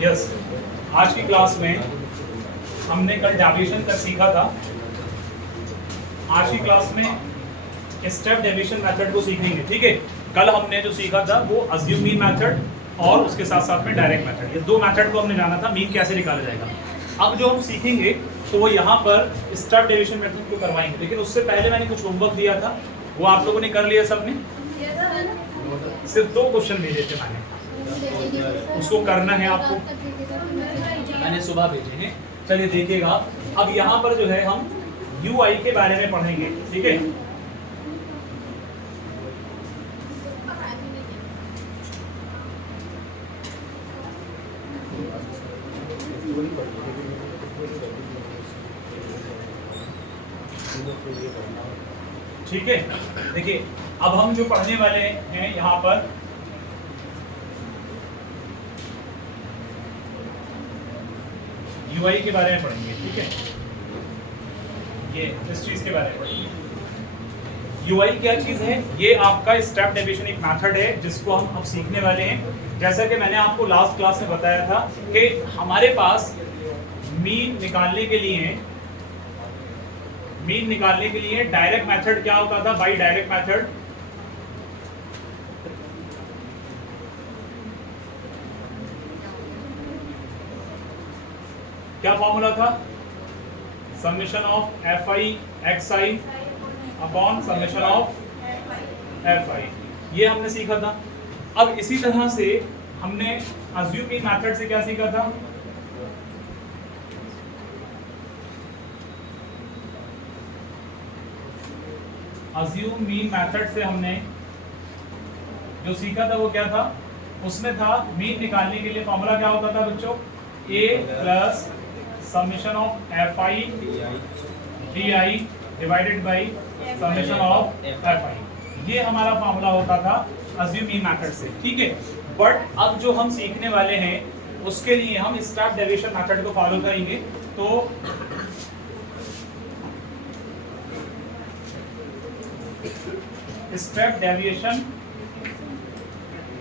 Yes, आज की class में हमने कल डेविएशन का सीखा था। आज की क्लास में स्टेप डेविएशन मेथड को सीखेंगे, ठीक है। कल हमने जो सीखा था वो अज्यूम मीन मेथड और उसके साथ साथ में डायरेक्ट मेथड, ये दो मेथड को हमने जाना था, मीन कैसे निकाला जाएगा। अब जो हम सीखेंगे तो वो यहाँ पर स्टेप डेविएशन मेथड को करवाएंगे, लेकिन उससे पहले मैंने कुछ होमवर्क दिया था, वो आप लोगों ने कर लिया सबने। सिर्फ 2 क्वेश्चन भेजे थे मैंने, उसको करना है आपको, मैंने सुबह भेजे हैं। चलिए देखिएगा, अब यहाँ पर जो है हम UI के बारे में पढ़ेंगे, ठीक है। ठीक है, देखिए अब हम जो पढ़ने वाले हैं यहाँ पर UI के बारे में पढ़ेंगे, ठीक है। ये इस चीज के बारे में पढ़ेंगे। UI क्या चीज है? ये आपका स्टेप डेविएशन एक मेथड है जिसको हम अब सीखने वाले हैं। जैसा कि मैंने आपको लास्ट क्लास में बताया था कि हमारे पास मीन निकालने के लिए डायरेक्ट मेथड क्या होता था? बाय डायरेक्ट मेथड क्या फॉर्मूला था? Summation of fi xi upon summation of fi, ये हमने सीखा था। अब इसी तरह से हमने अज्यूम मीन मेथड से क्या सीखा था? अज्यूम मीन मेथड से हमने जो सीखा था वो क्या था? उसमें था मीन निकालने के लिए फॉर्मूला क्या होता था बच्चों? a plus summation of fi di divided by summation of fi, ये हमारा फॉर्मूला होता था अज्यूम मीन मेथड से, ठीक है। बट अब जो हम सीखने वाले हैं उसके लिए हम स्टेप डेविएशन मेथड को फॉलो करेंगे। तो स्टेप डेविएशन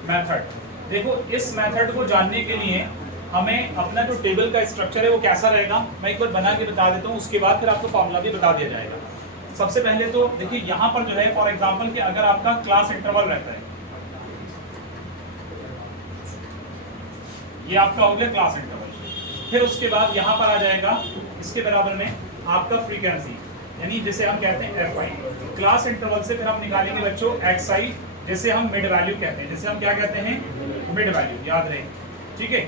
मेथड, देखो इस मेथड को जानने के लिए हमें अपना जो टेबल का स्ट्रक्चर है वो कैसा रहेगा मैं एक बार बना के बता देता हूँ, उसके बाद फिर आपको फॉर्मूला भी बता दिया जाएगा। सबसे पहले तो देखिए यहाँ पर जो है फॉर एग्जांपल कि अगर आपका क्लास इंटरवल रहता है, ये आपका हो गया क्लास इंटरवल। फिर उसके बाद यहाँ पर आ जाएगा इसके बराबर में आपका फ्रीक्वेंसी, यानी जिसे हम कहते हैं fi। क्लास इंटरवल से फिर हम निकालेंगे बच्चों xi, जिसे हम मिड वैल्यू कहते हैं, जिसे हम क्या कहते हैं? मिड वैल्यू, याद रहे, ठीक है।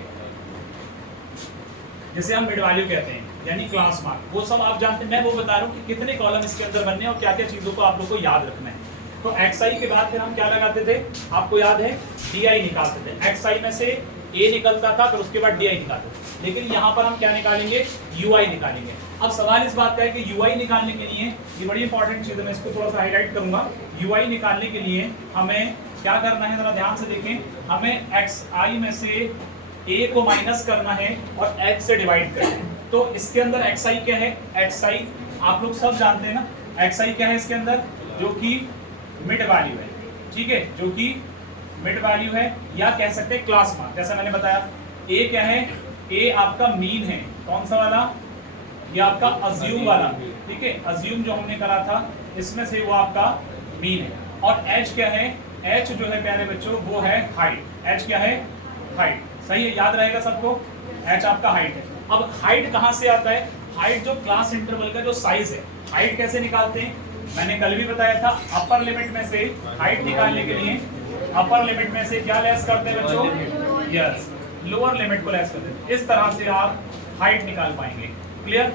जिसे हम मिड वैल्यू कहते हैं यानी क्लास मार्क, वो सब आप जानते हैं। मैं वो बता रहा हूँ कि कितने कॉलम इसके अंदर बनने हैं और क्या क्या चीजों को आप लोग को याद रखना है। तो xi के बाद फिर हम क्या लगाते थे? आपको याद है di निकालते थे। xi में से a निकलता था, फिर उसके बाद di निकालते थे। लेकिन यहाँ पर हम क्या निकालेंगे? ui निकालेंगे। अब सवाल इस बात का है कि ui निकालने के लिए, ये बड़ी इंपॉर्टेंट चीज है, मैं इसको थोड़ा सा हाईलाइट करूंगा। ui निकालने के लिए हमें क्या करना है, जरा ध्यान से देखें। हमें xi में से a को माइनस करना है और h से डिवाइड करना है। तो इसके अंदर xi क्या है? xi आप लोग सब जानते हैं ना, xi क्या है इसके अंदर? जो कि मिड वैल्यू है, ठीक है, जो कि मिड वैल्यू है, या कह सकते हैं क्लास मार्क। जैसा मैंने बताया a क्या है? a आपका मीन है, कौन सा वाला? ये आपका अज्यूम वाला, ठीक है। अज्यूम जो हमने करा था इसमें से वो आपका मीन है। और h क्या है? h जो है प्यारे बच्चों वो है हाइट। h क्या है? हाइट, सही है, याद रहेगा सबको। h आपका हाइट है। अब हाइट कहाँ से आता है? हाइट जो क्लास इंटरवल का जो साइज है, हाइट कैसे निकालते हैं? मैंने कल भी बताया था, अपर लिमिट में से हाइट निकालने के लिए अपर लिमिट में से क्या लेस करते हैं बच्चों? यस, लोअर लिमिट को लेस करते हैं। इस तरह से आप हाइट निकाल पाएंगे। क्लियर?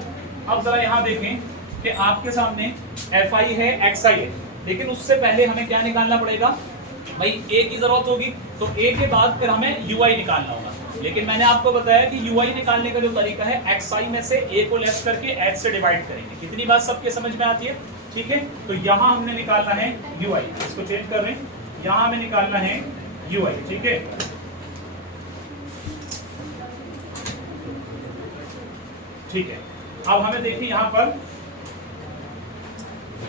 अब जरा यहाँ देखें कि आपके सामने fi है, xi है, लेकिन उससे पहले हमें क्या निकालना पड़ेगा भाई? a की जरूरत होगी, तो a के बाद फिर हमें ui निकालना होगा। लेकिन मैंने आपको बताया कि ui निकालने का जो तरीका है, xi में से a को लेस करके h से डिवाइड करेंगे। कितनी बात सबके समझ में आती है? ठीक है, तो यहाँ हमने निकालना है ui, इसको चेंज कर रहे हैं, यहाँ हमें निकालना है ui, ठीक है। ठीक है, अब हमें देखिए यहाँ पर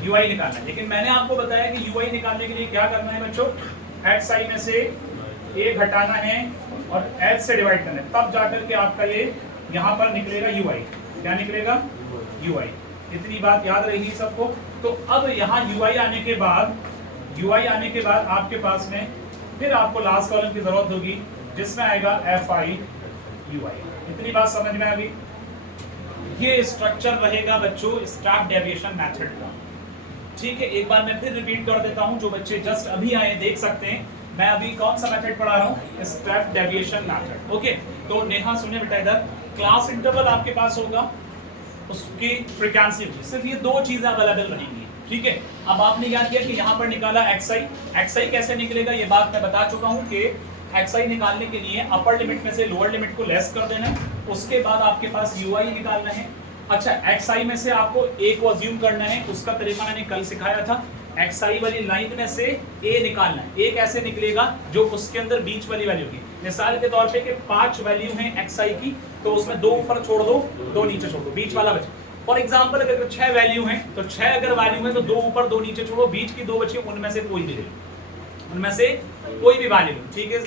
ui निकालना है, लेकिन मैंने आपको बताया कि ui निकालने के लिए क्या करना है बच्चों? xi में से a घटाना है और h से डिवाइड करना है, तब जाकर के आपका ये यहाँ पर निकलेगा ui। क्या निकलेगा? ui। इतनी बात याद रहेगी सबको। तो अब यहाँ ui आने के बाद आपके पास में फिर आपको लास्ट कॉलम की जरूरत होगी जिसमें आएगा fi ui। इतनी बात समझ में आ गई? ये स्ट्रक्चर रहेगा बच्चों स्टेप डेविएशन मेथड का। ठीक है, एक बार मैं फिर रिपीट कर देता हूं, जो बच्चे जस्ट अभी आए देख सकते हैं मैं अभी कौन सा मेथड पढ़ा रहा हूं, स्टेप डेविएशन मेथड। ओके, तो नेहा सुनिए बेटा, इधर क्लास इंटरवल आपके पास होगा, उसकी फ्रीक्वेंसी होगी, सिर्फ ये दो चीजें अवेलेबल रहेंगी। ठीक है, अब आपने क्या किया कि यहाँ पर निकाला xi कैसे निकलेगा ये बात मैं बता चुका हूँ कि xi निकालने के लिए अपर लिमिट में से लोअर लिमिट को लेस कर देना है, उसके बाद आपके पास ui निकालना है। अच्छा, xi में से आपको a को अज्यूम करना है, उसका तरीका मैंने कल सिखाया था। xi वाली लाइन में से a निकालना है। a कैसे निकलेगा? जो उसके अंदर बीच वाली वैल्यू की, मिसाल के तौर पे कि 5 वैल्यू हैं xi की, तो उसमें 2 ऊपर छोड़ दो, 2 नीचे छोड़ दो, बीच वाला बचे। फॉर एग्जांपल अगर 6 वैल्यू हैं तो 6 अगर वैल्यू है तो 2 ऊपर 2 नीचे छोड़ो, बीच की 2 बची, उनमें से कोई भी ले लो, उनमें से कोई भी वैल्यू लो। ठीक है,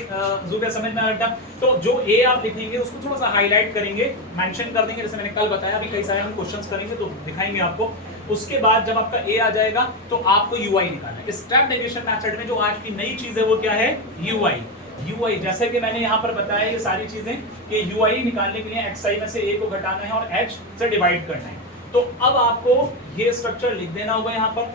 जुबे समझ में आ रहा? तो जो ए आप लिखेंगे उसको थोड़ा सा हाईलाइट करेंगे, मेंशन कर देंगे, जैसे मैंने कल बताया, अभी कई सारे हम क्वेश्चंस करेंगे तो दिखाएंगे आपको। उसके बाद जब आपका ए आ जाएगा तो आपको यूआई निकालना है। स्टेप डेविएशन मेथड में जो आज की नई चीज है वो क्या है? यूआई। जैसे कि मैंने यहाँ पर बताया ये सारी चीजें कि यूआई निकालने के लिए xi में से a को घटाना है और h से डिवाइड करना है। तो अब आपको ये स्ट्रक्चर लिख देना होगा यहाँ पर,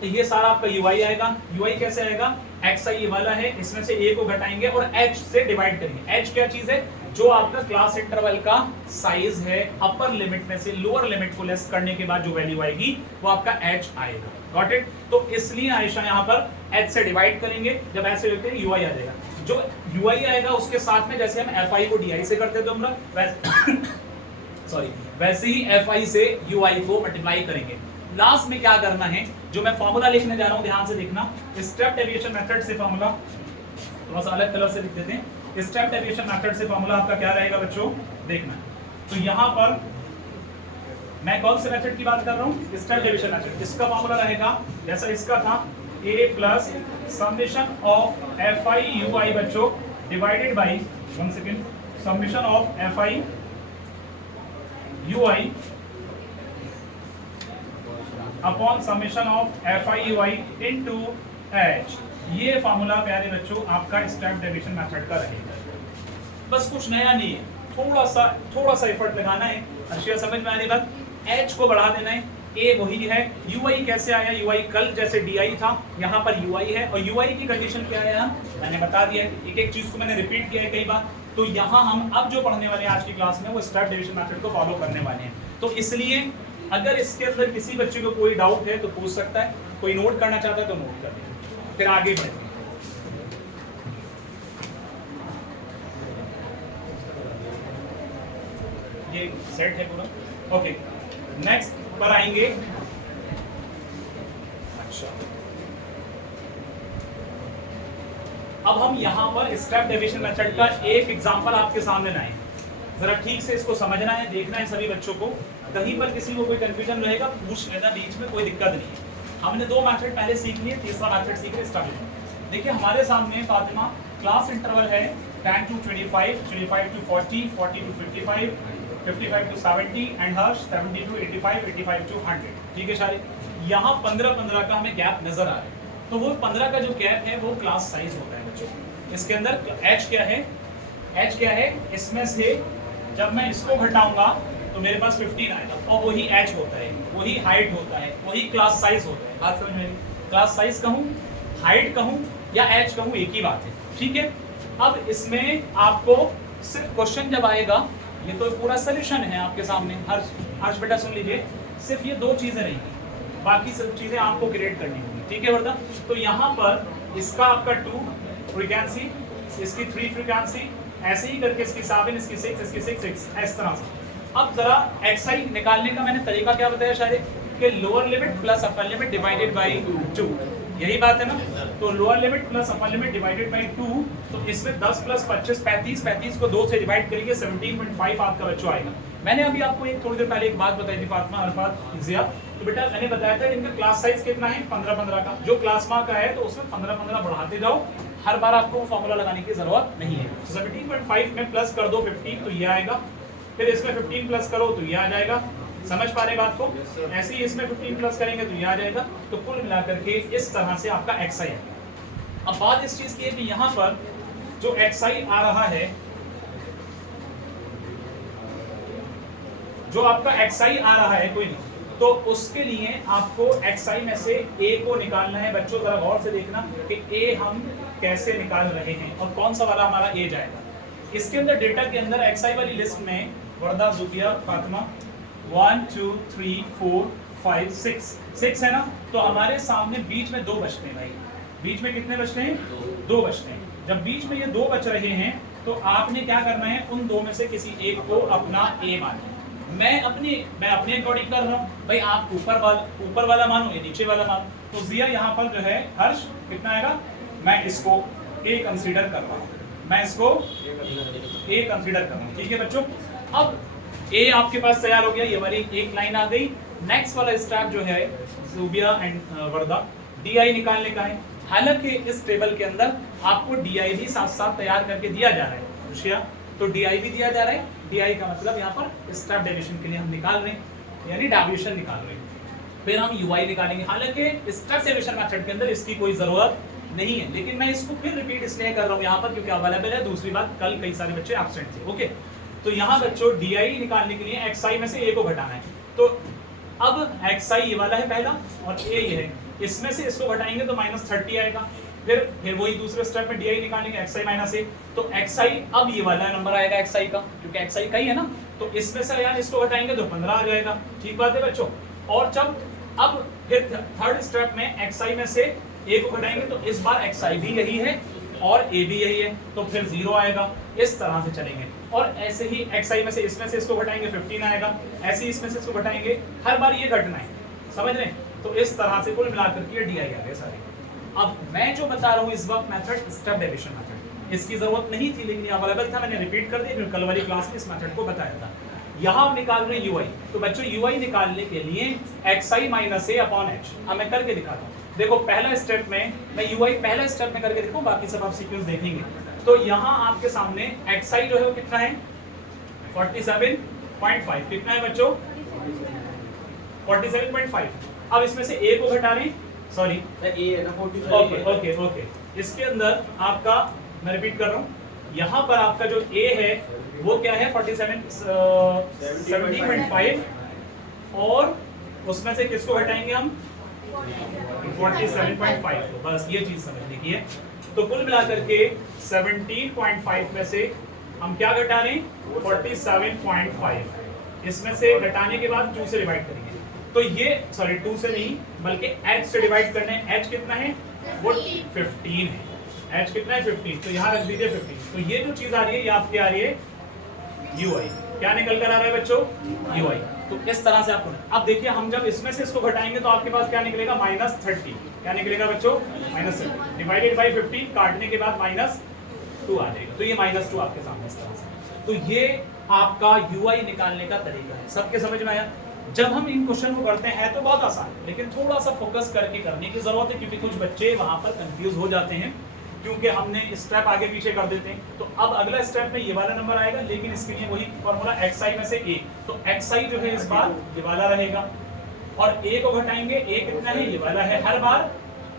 तो ये सारा आपका ui आएगा। ui कैसे आएगा? xi ये वाला है, इसमें से a को घटाएंगे और h से डिवाइड करेंगे। h क्या चीज है? जो आपका क्लास इंटरवल का साइज है, अपर लिमिट में से लोअर लिमिट को लेस करने के बाद जो वैल्यू आएगी वो आपका h आएगा। Got it? तो इसलिए आयशा यहाँ पर h से डिवाइड करेंगे, जब ऐसे लिखते हैं ui आ जाएगा। जो ui आएगा उसके साथ में जैसे हम fi को di से करते थे हम लोग, वैसे ही fi से ui को मल्टीप्लाई करेंगे। लास्ट में क्या करना है, जो मैं फॉर्मूला लिखने जा रहा हूं ध्यान से देखना, स्टेप डेविएशन मेथड से फॉर्मूला थोड़ा सा अलग कलर से लिख देते हैं। स्टेप डेविएशन मेथड से फॉर्मूला आपका क्या रहेगा बच्चों, देखना। तो यहाँ पर मैं कौन से मेथड की बात कर रहा हूँ? Step deviation method. इसका फॉर्मूला रहेगा जैसा इसका था, a plus summation of fi ui बच्चों divided by, one second, summation of fi ui upon summation of fi ui into h। ये फार्मूला प्यारे बच्चों आपका स्टेप डेविएशन मेथड का रहेगा। बस कुछ नया नहीं है, थोड़ा सा एफर्ट लगाना है। अर्शिया समझ में आ रही बात? h को बढ़ा देना है, a वही है। ui कैसे आया? ui कल जैसे di था, यहाँ पर ui है, और ui की कंडीशन क्या है मैंने बता दिया है, एक एक चीज को मैंने रिपीट किया है कई बार। तो यहाँ हम अब जो पढ़ने वाले हैं आज की क्लास में वो स्टेप डेविएशन मेथड को फॉलो करने वाले हैं। तो इसलिए अगर इसके अंदर किसी बच्चे को कोई डाउट है तो पूछ सकता है, कोई नोट करना चाहता है तो नोट कर दे, फिर आगे बढ़ेंगे। ये सेट है पूरा, ओके। नेक्स्ट पर आएंगे। अच्छा, अब हम यहाँ पर स्टेप डेविएशन मेथड का एक एग्जांपल आपके सामने लाए। जरा ठीक से इसको समझना है, देखना है सभी बच्चों को। कहीं पर किसी को कोई कंफ्यूजन रहेगा पूछ लेना बीच में, कोई दिक्कत नहीं है। हमने 2 मेथड पहले सीख लिए, तीसरा मेथड सीख रहे स्टेप डेविएशन। देखिए हमारे सामने फातिमा क्लास इंटरवल है 10 to 25, 25 to 40, 40 to 55, 55 to 70 and Harsh 70 to 85, 85 to 100। ठीक है सारे, यहाँ 15-15 का हमें गैप नजर आ रहा है। तो वो 15 का जो गैप है वो क्लास साइज होता है बच्चों। इसके अंदर h क्या है? h क्या है? इसमें से जब मैं इसको घटाऊंगा तो मेरे पास 15 आएगा, और वही h होता है, वही हाइट होता है, वही क्लास साइज होता है। बात समझ में? क्लास साइज कहूँ, हाइट कहूँ या h कहूँ, एक ही बात है। ठीक है, अब इसमें आपको सिर्फ क्वेश्चन जब आएगा, ये तो पूरा सोल्यूशन है आपके सामने। हर्ष बेटा सुन लीजिए, सिर्फ ये 2 चीजें रहेंगी, बाकी सब चीजें आपको क्रिएट करनी होगी। ठीक है वर्दा? तो यहाँ पर इसका आपका 2 फ्रीक्वेंसी, इसकी 3 फ्रीक्वेंसी, ऐसे ही करके इसकी 7, इसकी 6, इसकी 6, इस तरह से। अब जरा xi निकालने का मैंने तरीका क्या बताया शायद, कि lower limit plus upper limit divided by 2, यही बात है ना? तो lower limit plus upper limit divided by 2, तो इसमें 10 प्लस 25 35, 35 को 2 से डिवाइड करेंगे 17.5 आपका बच्चों आएगा। मैंने अभी आपको एक थोड़ी देर पहले एक बात बताई थी फातिमा अरफात जिया, तो बेटा मैंने बताया था इनका क्लास साइज कितना है 15-15 का। जो क्लास मार्क का है तो उसमें 15-15 बढ़ाते जाओ, हर बार आपको वो फॉर्मूला लगाने की जरूरत नहीं है। तो 17.5 में प्लस कर दो 15 तो ये आएगा, फिर इसमें 15 प्लस करो तो ये आ जाएगा। समझ पा रहे बात को? ऐसे ही इसमें 15 प्लस करेंगे तो ये आ जाएगा। तो कुल मिलाकर के इस तरह से आपका xi है। अब बात इस चीज की है कि यहाँ पर जो xi आ रहा है, जो आपका xi आ रहा है कोई नहीं, तो उसके लिए आपको xi में से a को निकालना है। बच्चों जरा गौर से देखना कि a हम कैसे निकाल रहे हैं और कौन सा वाला हमारा a जाएगा। इसके अंदर डेटा के अंदर xi वाली लिस्ट में वर्दा, जुबिया, फातिमा 1 2 3 4 5 6 है ना। तो हमारे सामने बीच में 2 बचते हैं भाई। बीच में कितने बचते हैं? 2 बचते हैं। जब बीच में ये 2 बच रहे हैं तो आपने क्या करना है, उन 2 में से किसी एक को अपना a मानना है। मैं अपने अकॉर्डिंग कर रहा हूँ भाई, आप ऊपर वाला मानो या नीचे वाला मानो। तो जिया यहाँ पर जो है हर्ष कितना आएगा, मैं इसको a कंसीडर कर रहा हूँ, मैं इसको a कंसीडर कर रहा हूँ। ठीक है बच्चों, अब a आपके पास तैयार हो गया, ये वाली एक लाइन आ गई। नेक्स्ट वाला स्टेप जो है जुबिया एंड वर्दा डी निकालने का है। हालांकि इस टेबल के अंदर आपको डी भी साथ साथ तैयार करके दिया जा रहा है रुशिया, तो डी भी दिया जा रहा है। डी का मतलब यहाँ पर स्टेप डेविएशन के लिए हम निकाल रहे हैं, यानी डेविएशन निकाल रहे हैं। फिर हम यूआई निकालेंगे। हालांकि स्टेप डेविएशन मेथड के अंदर इसकी कोई जरूरत नहीं है, लेकिन मैं इसको फिर रिपीट इसलिए कर रहा हूँ यहाँ पर क्योंकि अवेलेबल है। दूसरी बात, कल कई सारे बच्चे एब्सेंट थे। ओके, तो यहाँ बच्चों डी निकालने के लिए xi में से a को घटाना है। तो अब xi ये वाला है पहला और a ये है, इसमें से इसको घटाएंगे तो -30 आएगा। फिर वही दूसरे स्टेप में डी निकालेंगे xi माइनस a, तो xi अब ये वाला नंबर आएगा xi का, क्योंकि xi का ही है ना। तो इसमें से यार इसको घटाएंगे तो 15 आ जाएगा। ठीक बात है बच्चों। और जब अब फिर थर्ड स्टेप में xi में से a को घटाएंगे तो इस बार xi भी यही है और a भी यही है, तो फिर 0 आएगा। इस तरह से चलेंगे। और ऐसे ही xi में से इसमें से इसको घटाएंगे 15 आएगा, ऐसे ही इसमें से इसको घटाएंगे, हर बार ये घटना है। समझ रहे हैं? तो इस तरह से कुल मिलाकर के डी आ गए सारे। अब मैं जो बता रहा हूँ इस वक्त मेथड स्टेप डेविएशन मेथड, इसकी जरूरत नहीं थी लेकिन अवेलेबल था, मैंने रिपीट कर दिया क्योंकि कल वाली क्लास में इस मेथड को बताया था। यहाँ हम निकाल रहे हैं यूआई, तो बच्चों यूआई निकालने के लिए xi minus a upon h। अब मैं करके दिखाता हूँ। देखो पहला स्टेप में मैं यूआई पहला स्टेप में करके दिखाऊँ, बाकी सब आप सीक्वेंस देखेंगे। तो यहाँ आपके सामने xi जो है वो कितना है 47.5। कितना है बच्चों 47.5। अब इसमें से a को घटा रहे हैं, सॉरी ओके। इसके अंदर आपका, मैं रिपीट कर रहा हूँ, यहाँ पर आपका जो a है वो क्या है 70.5 और उसमें से किसको घटाएंगे हम 47.5 को। बस ये चीज समझने की है। तो कुल मिलाकर के 17.5 में से हम क्या घटा रहे हैं 47.5। इसमें से घटाने के बाद 2 से डिवाइड करेंगे, तो ये सॉरी 2 से नहीं बल्कि h से डिवाइड करना है। h कितना है वो 15 है। h कितना है 15, तो यहाँ रख दीजिए 15। तो ये जो चीज आ रही है ये आपकी आ रही है ui। क्या निकल कर आ रहा है बच्चों ui। तो इस तरह से आपको, अब देखिए हम जब इसमें से इसको घटाएंगे तो आपके पास क्या निकलेगा -30। क्या निकलेगा बच्चों -30 डिवाइडेड बाई 15, काटने के बाद -2 आ जाएगा। तो ये -2 आपके सामने इस तरह से। तो ये आपका ui निकालने का तरीका है। सबके समझ में आया? जब हम इन क्वेश्चन को करते हैं तो बहुत आसान, लेकिन थोड़ा सा फोकस करके करने की जरूरत है क्योंकि कुछ बच्चे वहां पर कंफ्यूज हो जाते हैं क्योंकि हमने स्टेप आगे पीछे कर देते हैं। तो अब अगला स्टेप में ये वाला नंबर आएगा, लेकिन इसके लिए वही फॉर्मूला xi में से a। तो xi जो है इस बार ये वाला रहेगा और a को घटाएंगे, a कितना है ये वाला है। हर बार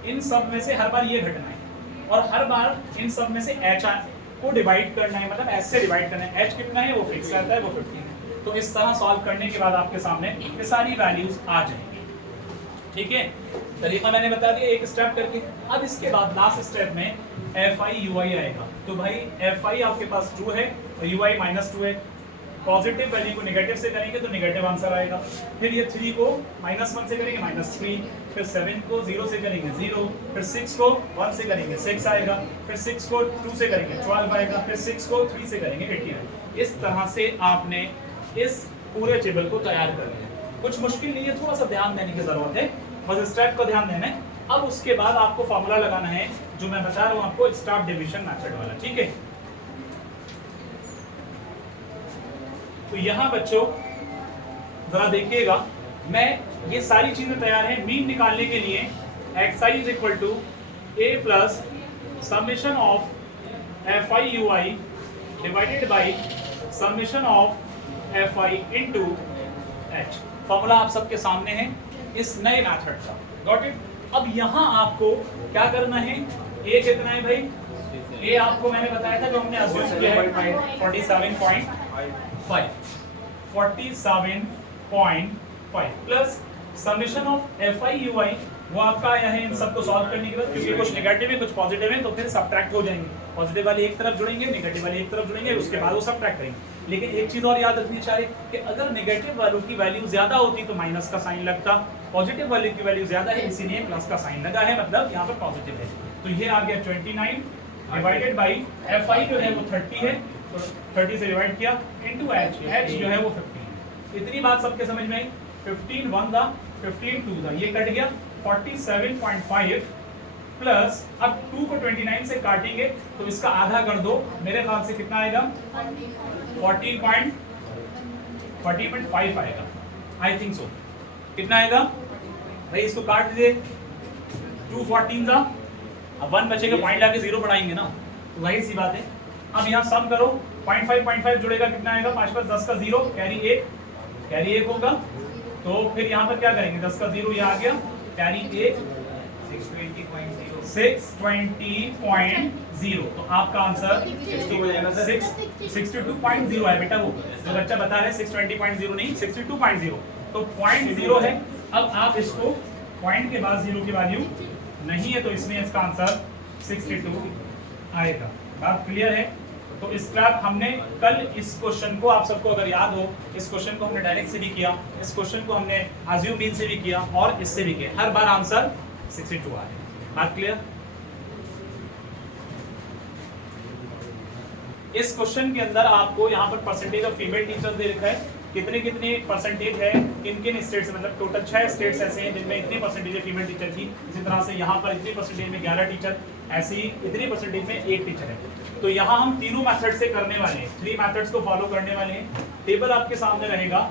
इन सब में से हर बार ये घटना है और हर बार इन सब में से h को डिवाइड करना है, मतलब h से डिवाइड करना है। h कितना है वो फिक्स रहता है, वो 15 है। तो इस तरह सॉल्व करने के बाद आपके सामने ये सारी वैल्यूज आ जाएंगी। ठीक है, तरीका मैंने बता दिया एक स्टेप करके। अब इसके बाद लास्ट स्टेप में fi ui आएगा। तो भाई fi आपके पास 2 है और ui -2 है। पॉजिटिव वैल्यू को नेगेटिव से करेंगे तो नेगेटिव आंसर आएगा। फिर ये 3 को -1 से करेंगे -3, फिर 7 को 0 से करेंगे 0, फिर 6 को 1 से करेंगे 6 आएगा, फिर 6 को 2 से करेंगे 12 आएगा, फिर 6 को 3 से करेंगे 18 आएगा। इस तरह से आपने इस पूरे टेबल को तैयार कर लिया। कुछ मुश्किल नहीं है, थोड़ा सा ध्यान देने की जरूरत है, बस स्टेप को ध्यान देना है। अब उसके बाद आपको फॉर्मूला लगाना है जो मैं बता रहा हूं आपको स्टेप डिवीजन मेथड वाला। ठीक है, तो यहां बच्चों जरा देखिएगा, मैं ये सारी चीजें तैयार हैं। मीन निकालने के लिए xi = a + summation of fi ui divided by summation of fi into h। Formula आप सबके सामने है इस नए मेथड का। Got it. अब यहाँ आपको क्या करना है, a कितना है भाई, a आपको मैंने बताया था जो हमने अज्यूम किया है 47.5 plus summation of fi ui वो आपका आया है इन सबको सॉल्व करने के बाद, क्योंकि कुछ नेगेटिव है कुछ पॉजिटिव है तो फिर सब्ट्रैक्ट हो जाएंगे, पॉजिटिव वाले एक तरफ जुड़ेंगे नेगेटिव वाले एक तरफ जुड़ेंगे, उसके बाद वो सब्ट्रैक्ट करेंगे। लेकिन एक चीज और याद रखनी चाहिए कि अगर नेगेटिव वालों की वैल्यू ज्यादा होती तो माइनस का साइन लगता, पॉजिटिव वाले की वैल्यू ज्यादा है इसीलिए प्लस का साइन लगा है, मतलब यहाँ पर पॉजिटिव है। तो ये आ गया 29 डिवाइडेड बाई fi जो है वो 30 है तो 30 से डिवाइड किया इनटू h जो है वो 15। इतनी बात सबके समझ में आई। 15 1 था 15 2 था, ये कट गया 47.5 प्लस अब 2 को 29 से काटेंगे तो इसका आधा कर दो, मेरे ख्याल से कितना आएगा 40.5 आएगा, आई थिंक सो। कितना आएगा भाई, इसको काट दीजिए 214 था, अब 1 बचेगा, पॉइंट लाके 0 बढ़ाएंगे ना, तो वही सी बात है। अब यहाँ सम करो 0.5 जुड़ेगा कितना आएगा, 5 पर 10 का 0 कैरी 1 होगा, तो फिर यहाँ पर क्या करेंगे 10 का 0 ये आ गया कैरी 1 620.0, तो आपका आंसर 62.0 है बेटा, वो जो बच्चा बता रहे 620.0 नहीं 62.0, तो 0.0 है। अब आप इसको पॉइंट के बाद 0 की वैल्यू नहीं है तो इसमें इसका आंसर 62 आएगा। बात क्लियर है। तो इस क्लास हमने कल इस क्वेश्चन को, आप सबको अगर याद हो, इस क्वेश्चन को हमने डायरेक्ट से भी किया, इस क्वेश्चन को हमने अज्यूम मीन से भी किया और इससे भी किया, हर बार आंसर 62 आए। बात क्लियर। इस क्वेश्चन के अंदर आपको यहाँ पर percentage of female teachers they रखा है, कितने कितने परसेंटेज है किन किन स्टेट्स, मतलब टोटल 6 स्टेट्स ऐसे हैं जिनमें इतनी परसेंटेज है फीमेल टीचर की, इसी तरह से यहाँ पर इतनी परसेंटेज में 11 टीचर, ऐसे ही इतनी परसेंटेज में 1 टीचर है। तो यहाँ हम तीनों मेथड से करने वाले हैं, 3 मेथड्स को फॉलो करने वाले हैं। टेबल आपके सामने रहेगा,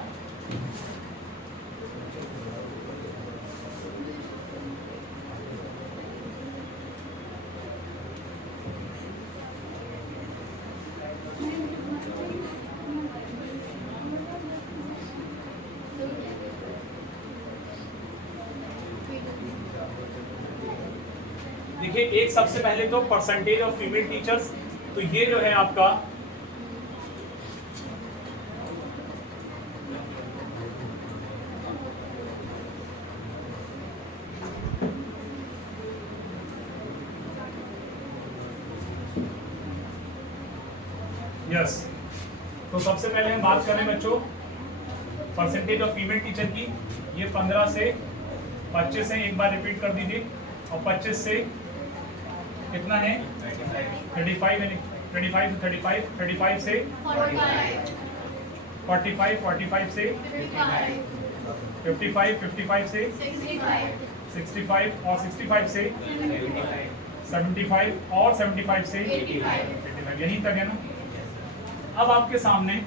देखिए एक सबसे पहले तो परसेंटेज ऑफ फीमेल टीचर्स, तो ये जो है आपका यस, तो सबसे पहले हम बात करें बच्चों परसेंटेज ऑफ फीमेल टीचर की, ये 15 से 25 से एक बार रिपीट कर दीजिए, और 25 से कितना है 35 है, 25 से 35, 35 से 45, 45 से 55, 55 से 65 और 65 से 75 और 75 से 85, यहीं तक है ना। अब आपके सामने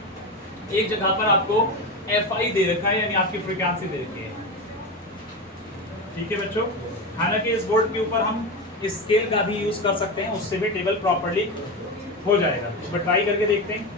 एक जगह पर आपको FI दे रखा है, यानी आपकी फ्रीक्वेंसी दे रखी है, ठीक है बच्चों। हालांकि इस बोर्ड के ऊपर हम स्केल का भी यूज कर सकते हैं, उससे भी टेबल प्रॉपर्ली हो जाएगा, तो ट्राई करके देखते हैं।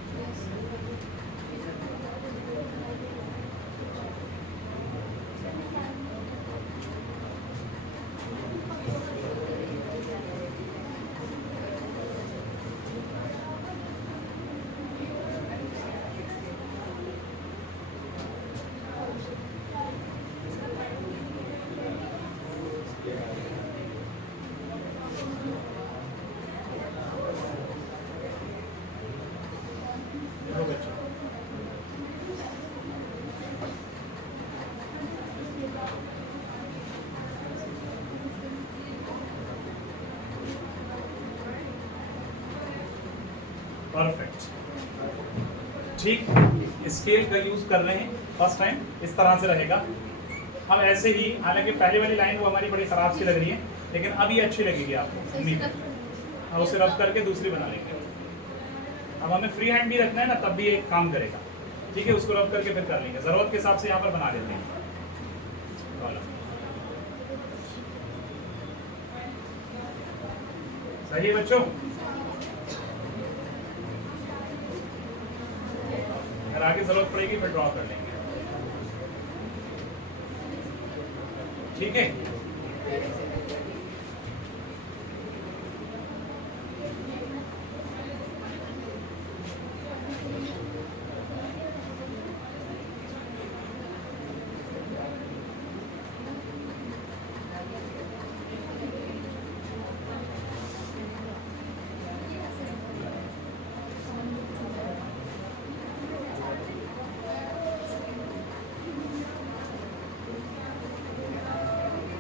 परफेक्ट, ठीक, स्केल का यूज कर रहे हैं फर्स्ट टाइम, इस तरह से रहेगा। अब ऐसे ही, हालांकि पहले वाली लाइन वो हमारी बड़ी खराब सी लग रही है, लेकिन अब ये अच्छी लगेगी आपको, अब उसे रफ करके दूसरी बना लेंगे। अब हमें फ्री हैंड भी रखना है ना, तब भी एक काम करेगा, ठीक है, उसको रफ करके फिर कर लेंगे, जरूरत के हिसाब से यहाँ पर बना लेते हैं। सही है बच्चों? अगर आगे जरूरत पड़ेगी फिर ड्रॉ कर लेंगे, ठीक है?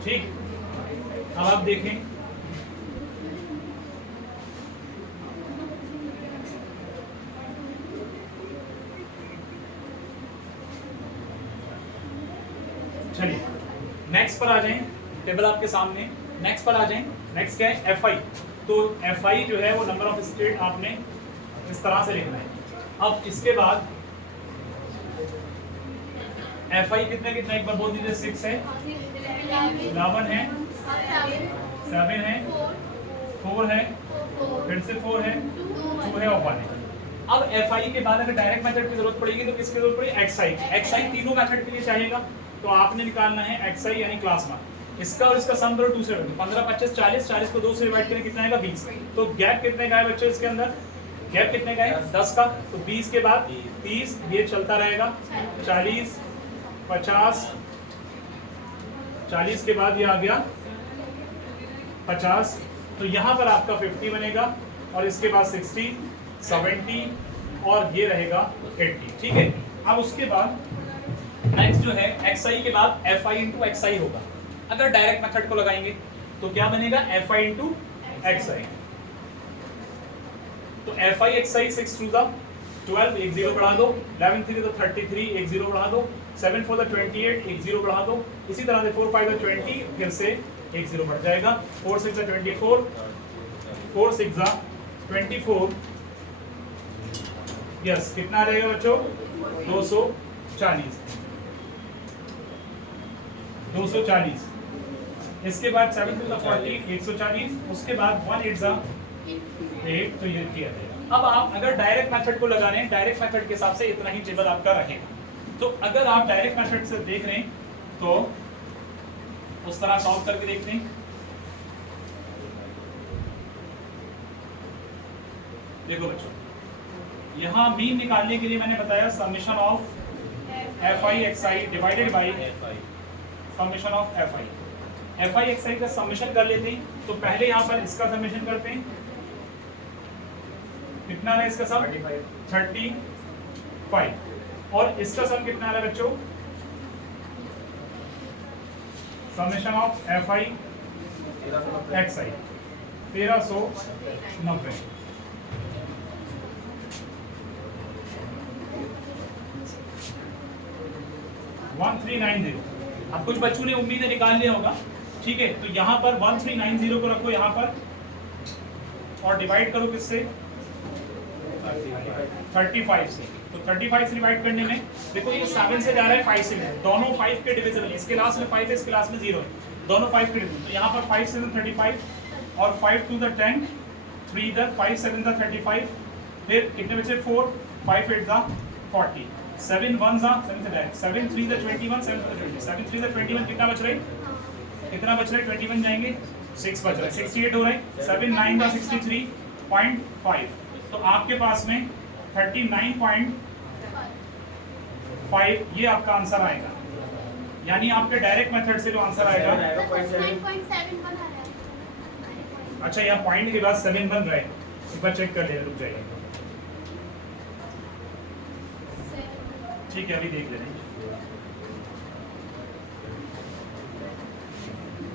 ठीक, अब आप देखें चलिए नेक्स्ट पर आ जाएं, टेबल आपके सामने, नेक्स्ट पर आ जाएं। नेक्स्ट क्या है? FI। तो FI जो है वो नंबर ऑफ स्टेट आपने इस तरह से लिखना है। अब इसके बाद FI कितने कितना एक बार बोल दीजिए। 6 है, 11 है, 7 है, 4 है, फिर से 4 है, 2 है और 1 है। अब FI के बाद अगर डायरेक्ट मेथड की जरूरत पड़ेगी तो किसकी जरूरत पड़ेगी? XI तीनों मेथड के लिए चाहिएगा। तो आपने निकालना है XI यानी क्लास मार्क। इसका और इसका सम करो 2 से 15, 25, 40, 40 को 2 से डिवाइड करें कितना आएगा? 20। तो गैप कितने का है बच्चों इसके अंदर? गैप कितने का है? 10 का। तो 20 के बाद 30, ये चलता रहेगा। 40, 50, 40 के बाद ये आ गया 50। तो यहाँ पर आपका 50 बनेगा और इसके बाद 60, 70 और ये रहेगा 80। ठीक है। अब उसके बाद नेक्स्ट जो है XI के बाद FI इंटू XI होगा। अगर डायरेक्ट मेथड को लगाएंगे तो क्या बनेगा? FI into XI। तो FI XI 6 2 द 12, एक 0 बढ़ा दो, 11 3 द 33, एक 0 बढ़ा दो, 7 4 द 28, एक 0 बढ़ा दो, इसी तरह से 4 5 द 20, फिर से एक 0 बढ़ जाएगा, 4 6 द 24, 4 6 द 24, यस कितना आ जाएगा बच्चों? 240, 240। इसके बाद 7 2 द 40, 140, उसके बाद 1 8 द 8, तो ये किया जाएगा। अब आप अगर डायरेक्ट मेथड को लगा रहे हैं, डायरेक्ट मेथड के हिसाब से इतना ही टेबल आपका रहेगा। तो अगर आप डायरेक्ट मेथड से देख रहे हैं तो उस तरह सॉल्व करके देखते हैं। देखो बच्चों, यहाँ मीन निकालने के लिए मैंने बताया summation of FI XI divided by summation of FI XI का समेशन कर लेते हैं। तो पहले यहाँ पर इसका समेशन करते हैं, कितना है इसका सम? 35। और इसका सम कितना है बच्चों? Summation of FI XI 1390। अब कुछ बच्चों ने उम्मीद है निकाल लिया होगा, ठीक है। तो यहाँ पर 1390 को रखो यहाँ पर और डिवाइड करो किससे? 35 से। तो 35 से डिवाइड करने में देखो ये 7 से जा रहा है 5 से, दोनों 5 के डिविजिबल, इसके क्लास में 5 है, इस क्लास में 0 है, दोनों 5 के डिविजिबल। तो यहाँ पर 5 7 35 और 5 2 द 10, 3 द 5 7 द 35, फिर कितने बचे? 4 5 8 the 40, 7 1 the 7 3 the 21, 7 the 20, 7 3 the 21 कितना बच रहा है? कितना बच रहा है? 21 जाएंगे, 6 बच रहा है, 68 हो रहा है, 7 9 द 63.5। तो आपके पास में 39.5 ये आपका आंसर आएगा। यानी आपके डायरेक्ट मेथड से जो आंसर आएगा, अच्छा यहाँ पॉइंट के बाद 7 बन रहा है, एक बार चेक कर ले, रुक जाइए, ठीक है अभी देख ले रहे हैं।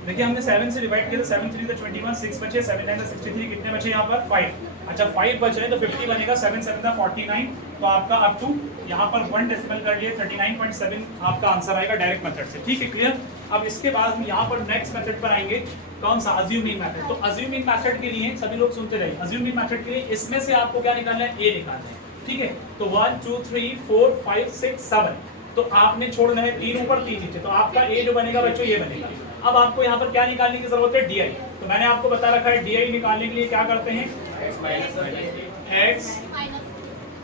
देखिए हमने 7 से डिवाइड किया, 7 3 द 21, 6 बचे, 7 9 द 63, कितने बचे यहाँ पर? 5। अच्छा 5 बच रहे हैं तो 50 बनेगा, 7 7 द 49। तो आपका अप टू यहाँ पर 1 डेसिमल कर लिए, 39.7 आपका आंसर आएगा डायरेक्ट मेथड से। ठीक है, क्लियर। अब इसके बाद हम यहाँ पर नेक्स्ट मेथड पर आएंगे, कौन सा? Assuming method. तो अज्यूमिंग मेथड के लिए सभी लोग सुनते रहिए, अज्यूमिंग मेथड के लिए इसमें से आपको क्या निकालना है? ए निकालना है। ठीक है, तो 1 2 3 4 5 6 7, तो आपने छोड़ना है 3 ऊपर 3 नीचे, तो आपका ए जो बनेगा बच्चों ये बनेगा। अब आपको यहाँ पर क्या निकालने की जरूरत है? DI। तो मैंने आपको बता रखा है डी आई निकालने के लिए क्या करते हैं,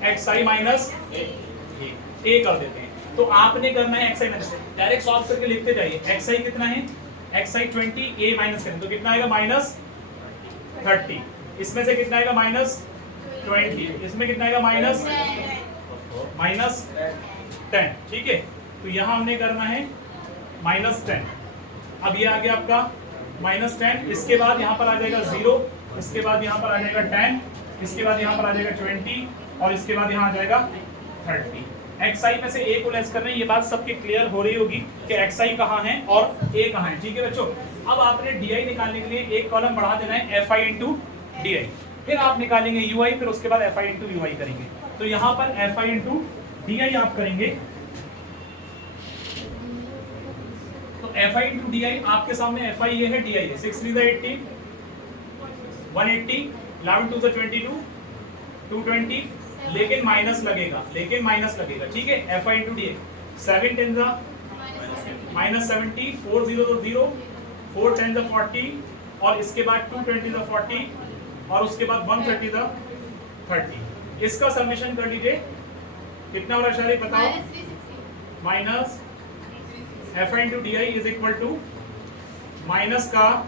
एक्स आई माइनस ए कर देते हैं। तो आपने करना है x i minus, direct solve करके लिखते जाइए। एक्स आई कितना है, एक्स आई 20, ए माइनस करें तो कितना आएगा माइनस 30, इसमें से कितना आएगा माइनस 20, इसमें कितना आएगा माइनस 10, ठीक है। तो यहाँ हमने करना है माइनस 10। अब ये आ गया आपका माइनस 10, इसके बाद यहाँ पर आ जाएगा 0, इसके बाद यहाँ पर आ जाएगा 10, इसके बाद यहाँ पर आ जाएगा 20 और इसके बाद यहाँ आ जाएगा 30। एक्स आई में से ए को लेस कर रहे हैं, ये बात सबके क्लियर हो रही होगी कि एक्स आई कहाँ है और ए कहाँ है, ठीक है बच्चों। अब आपने डी आई निकालने के लिए एक कॉलम बढ़ा देना है एफ आई इंटू डी आई, फिर आप निकालेंगे यू आई, फिर उसके बाद एफ आई इंटू यू आई करेंगे। तो यहाँ पर एफ आई इंटू डी आई आप करेंगे, तो एफ आई इंटू डी आई आपके सामने एफ आई ये है, डी आई है। 6 3 80, 180, 11 2 22, 220, लेकिन माइनस लगेगा, ठीक है। F I into D I 7 10 minus 70, 4 0 0, 4 10 40 और इसके बाद 220 40 और उसके बाद 130 30। इसका समेशन कर लीजिए, कितना हो रहा है शायरी बताओ, minus F I into D I is equal to minus का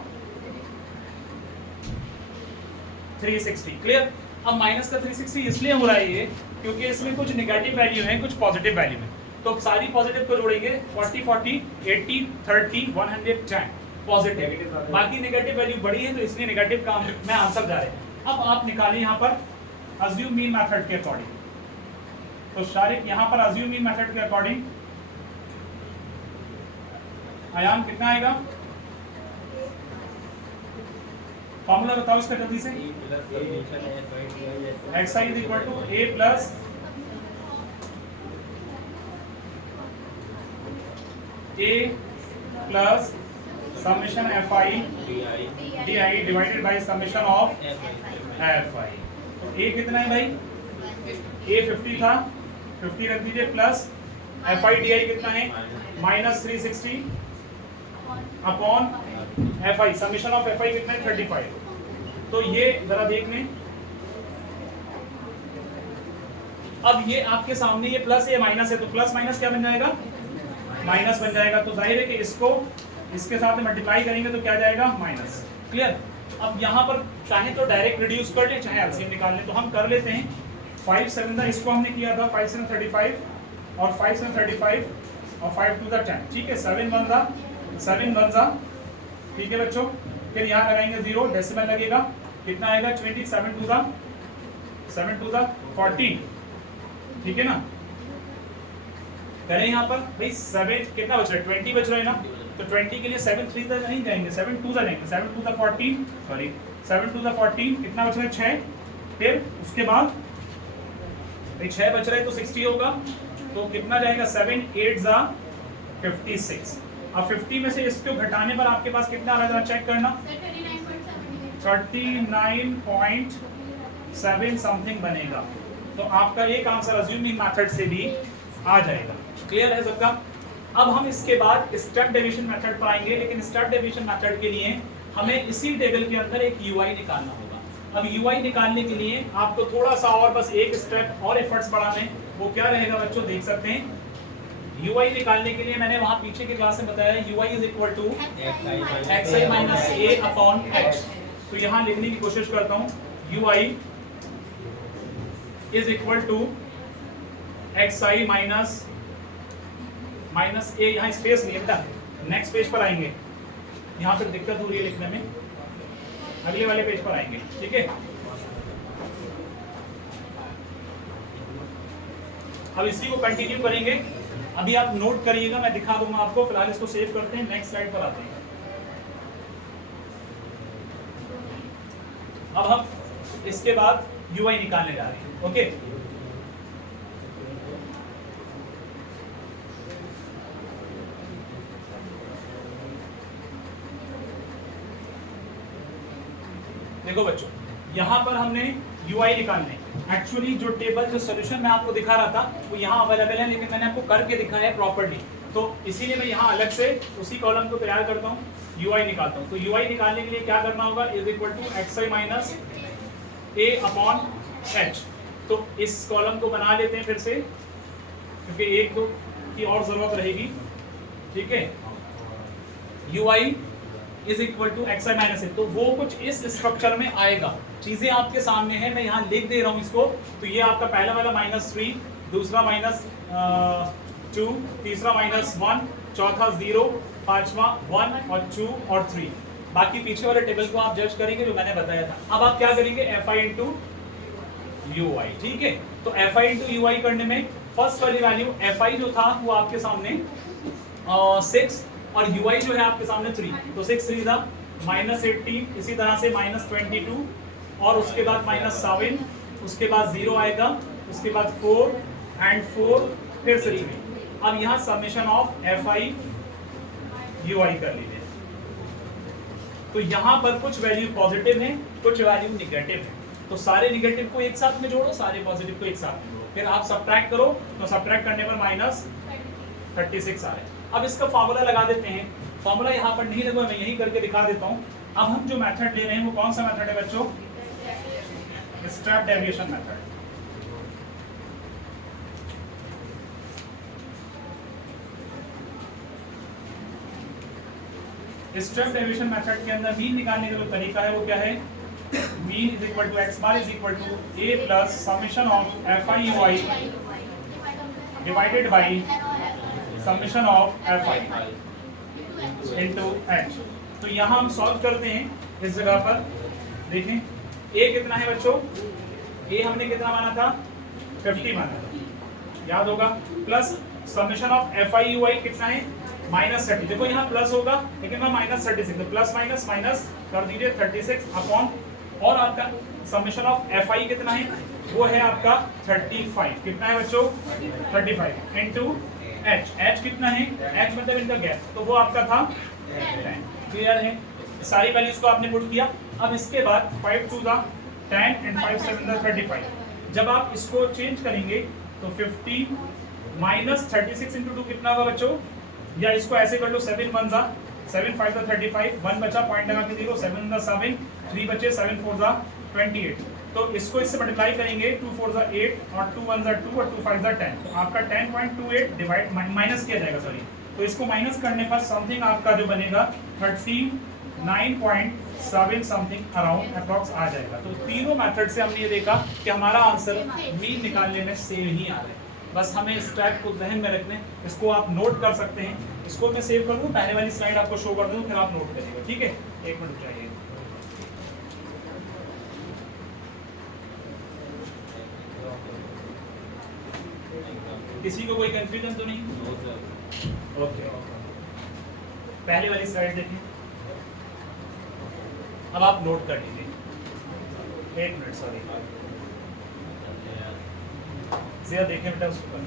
360। क्लियर। अब माइनस का 360 इसलिए हो रहा है ये क्योंकि इसमें कुछ नेगेटिव वैल्यू है, कुछ पॉजिटिव वैल्यू है। तो सारी पॉजिटिव को जोड़ेंगे, 40 40 80 30 110 पॉजिटिव, बाकी नेगेटिव वैल्यू बड़ी है तो इसलिए नेगेटिव का में आंसर जा रहे हैं। अब आप निकालें यहाँ पर अज्यूम मीन मेथड के अकॉर्डिंग, तो शारिक यहाँ पर अज्यूम मीन मेथड के अकॉर्डिंग आयाम कितना आएगा, फॉर्मूला बताओ इसका जल्दी से। X I is equal to A plus summation F I D I divided by summation of F I. तो ए कितना है भाई, ए 50 था, 50 रख दीजिए, प्लस एफ आई डी आई कितना है minus 360 upon F I, summation of F आई कितना है 35। तो ये जरा देख लें, अब ये आपके सामने ये प्लस ये माइनस है, तो प्लस माइनस क्या बन जाएगा, माइनस बन जाएगा। तो जाहिर है कि इसको इसके साथ मल्टीप्लाई करेंगे तो क्या जाएगा, माइनस। क्लियर। अब यहाँ पर चाहे तो डायरेक्ट रिड्यूस कर लें, चाहे एलसीएम निकाल लें, तो हम कर लेते हैं। 5 7 था, इसको हमने किया था 5 7 35 और 5 7 35 और 5 2 10, ठीक है। 7 1 था, 7 1 था, ठीक है बच्चों। फिर यहाँ लगाएंगे 0, डेसिमल लगेगा, कितना आएगा 20, 7 2 था 40, ठीक है ना। करें यहाँ पर भाई 7 कितना बच रहा है, 20 बच रहा है ना, तो 20 के लिए 7 3 तक नहीं जाएंगे, 7 2 तक जाएंगे, 7 2 14, सॉरी 7 2 14, कितना बच रहा है 6। फिर उसके बाद भाई 6 बच रहा है तो 60 होगा, तो कितना जाएगा 7 8 56। अब 50 में से इसको घटाने पर आपके पास कितना आ रहा है, चेक करना, 39.7 समथिंग बनेगा। तो आपका एक आंसर अज्यूमिंग मेथड से भी आ जाएगा। क्लियर है सबका। अब हम इसके बाद स्टेप डेविएशन मेथड पर आएंगे, लेकिन स्टेप डेविएशन मेथड के लिए हमें इसी टेबल के अंदर एक यूआई निकालना होगा। अब यूआई निकालने के लिए आपको थोड़ा सा और बस एक स्टेप और एफर्ट्स बढ़ाने, वो क्या रहेगा बच्चों, देख सकते हैं। यूआई निकालने के लिए मैंने वहां पीछे की क्लास में बताया, u i is equal to x i minus a upon h. तो यहाँ लिखने की कोशिश करता हूँ, u i is equal to x i minus a, यहाँ स्पेस नहीं है, नेक्स्ट पेज पर आएंगे, यहाँ पर दिक्कत हो रही है लिखने में, अगले वाले पेज पर आएंगे, ठीक है। अब इसी को कंटिन्यू करेंगे, अभी आप नोट करिएगा, मैं दिखा दूंगा आपको। फिलहाल इसको सेव करते हैं, नेक्स्ट स्लाइड पर आते हैं। अब हम इसके बाद यूआई निकालने जा रहे हैं, ओके। देखो बच्चों, यहाँ पर हमने यूआई निकालने, एक्चुअली जो टेबल जो सोल्यूशन मैं आपको दिखा रहा था वो यहाँ अवेलेबल है, लेकिन मैंने आपको करके दिखाया है प्रॉपर्ली। तो इसीलिए मैं यहाँ अलग से उसी कॉलम को तैयार करता हूँ, ui निकालता हूँ। तो ui निकालने के लिए क्या करना होगा, is equal to xi minus a upon h। तो इस कॉलम को बना लेते हैं फिर से, क्योंकि एक दो की और जरूरत रहेगी, ठीक है। ui is equal to xi minus a, तो वो कुछ इस स्ट्रक्चर में आएगा। चीजें आपके सामने हैं, मैं यहाँ लिख दे रहा हूँ इसको। तो ये आपका पहला वाला -3, दूसरा -2, तीसरा -1, चौथा 0, पांचवा 1 और 2 और 3। बाकी पीछे वाले टेबल को आप जज करेंगे जो मैंने बताया था। अब आप क्या करेंगे, fi इंटू ui, ठीक है। तो fi इंटू ui करने में फर्स्ट वाली वैल्यू fi जो था वो आपके सामने 6 और ui जो है आपके सामने 3। तो 6 3 था -18, इसी तरह से -22 और उसके बाद -7, उसके बाद 0 आएगा, उसके बाद 4 एंड 4 फिर से 3। अब यहाँ समेशन ऑफ fi ui कर लीजिए। तो यहाँ पर कुछ वैल्यू पॉजिटिव है, कुछ वैल्यू निगेटिव है। तो सारे निगेटिव को एक साथ में जोड़ो, सारे पॉजिटिव को एक साथ में जोड़ो, फिर आप सब्ट्रैक्ट करो। तो सब्ट्रैक्ट करने पर -36 आ रहा है। अब इसका फॉर्मूला लगा देते हैं। फॉर्मूला यहाँ पर नहीं लगा, मैं यही करके दिखा देता हूँ। अब हम जो मेथड ले रहे हैं वो कौन सा मेथड है बच्चों, step deviation method. Step deviation method के अंदर मीन निकालने का जो तरीका है वो क्या है, mean is equal to x bar is equal to a plus summation of fi ui divided by summation of fi into h। तो यहाँ हम सॉल्व करते हैं इस जगह पर। देखें a कितना है बच्चों, a हमने कितना माना था, 50 माना था, याद होगा। Plus summation of fi ui कितना है, -30। देखो यहाँ प्लस होगा लेकिन वहाँ -36, तो प्लस माइनस माइनस कर दीजिए 36 अपॉन, और आपका समेशन ऑफ fi कितना है, वो है आपका 35। कितना है बच्चों, 35 इनटू h कितना है, h मतलब इनका गैप, तो वो आपका था 10। क्लियर है, सारी वैल्यूज को आपने पुट किया। अब इसके बाद 5 2 10 एंड 5 7 35। जब आप इसको चेंज करेंगे तो 50 -36 इंटू 2 कितना होगा बच्चों, या इसको ऐसे कर लो, 7 1 7 5 35, 1 बचा पॉइंट लगा के देखो, 7 7, 3 बचे, 7 4 28। तो इसको इससे मल्टीप्लाई करेंगे, 2 4 8 और 2 1 2 और 2 5 10। तो आपका 10.28 डिवाइड माइनस किया जाएगा, सॉरी। तो इसको माइनस करने पर समथिंग आपका जो बनेगा 39.7 समथिंग अराउंड अप्रॉक्स आ जाएगा। तो तीनों मेथड से हमने ये देखा कि हमारा आंसर मीन निकालने में सेम ही आ रहा है। बस हमें इस ट्रैक को ध्यान में रखने, इसको आप नोट कर सकते हैं। इसको मैं सेव कर दूं, पहले वाली स्लाइड आपको शो कर दूं, फिर आप नोट करिएगा, ठीक है। 1 मिनट चाहिए। किसी को कोई कंफ्यूजन तो नहीं, ओके। पहले वाली स्लाइड देखिए, अब आप नोट कर लीजिए। 1 मिनट, सॉरी, देखें बेटा उसको।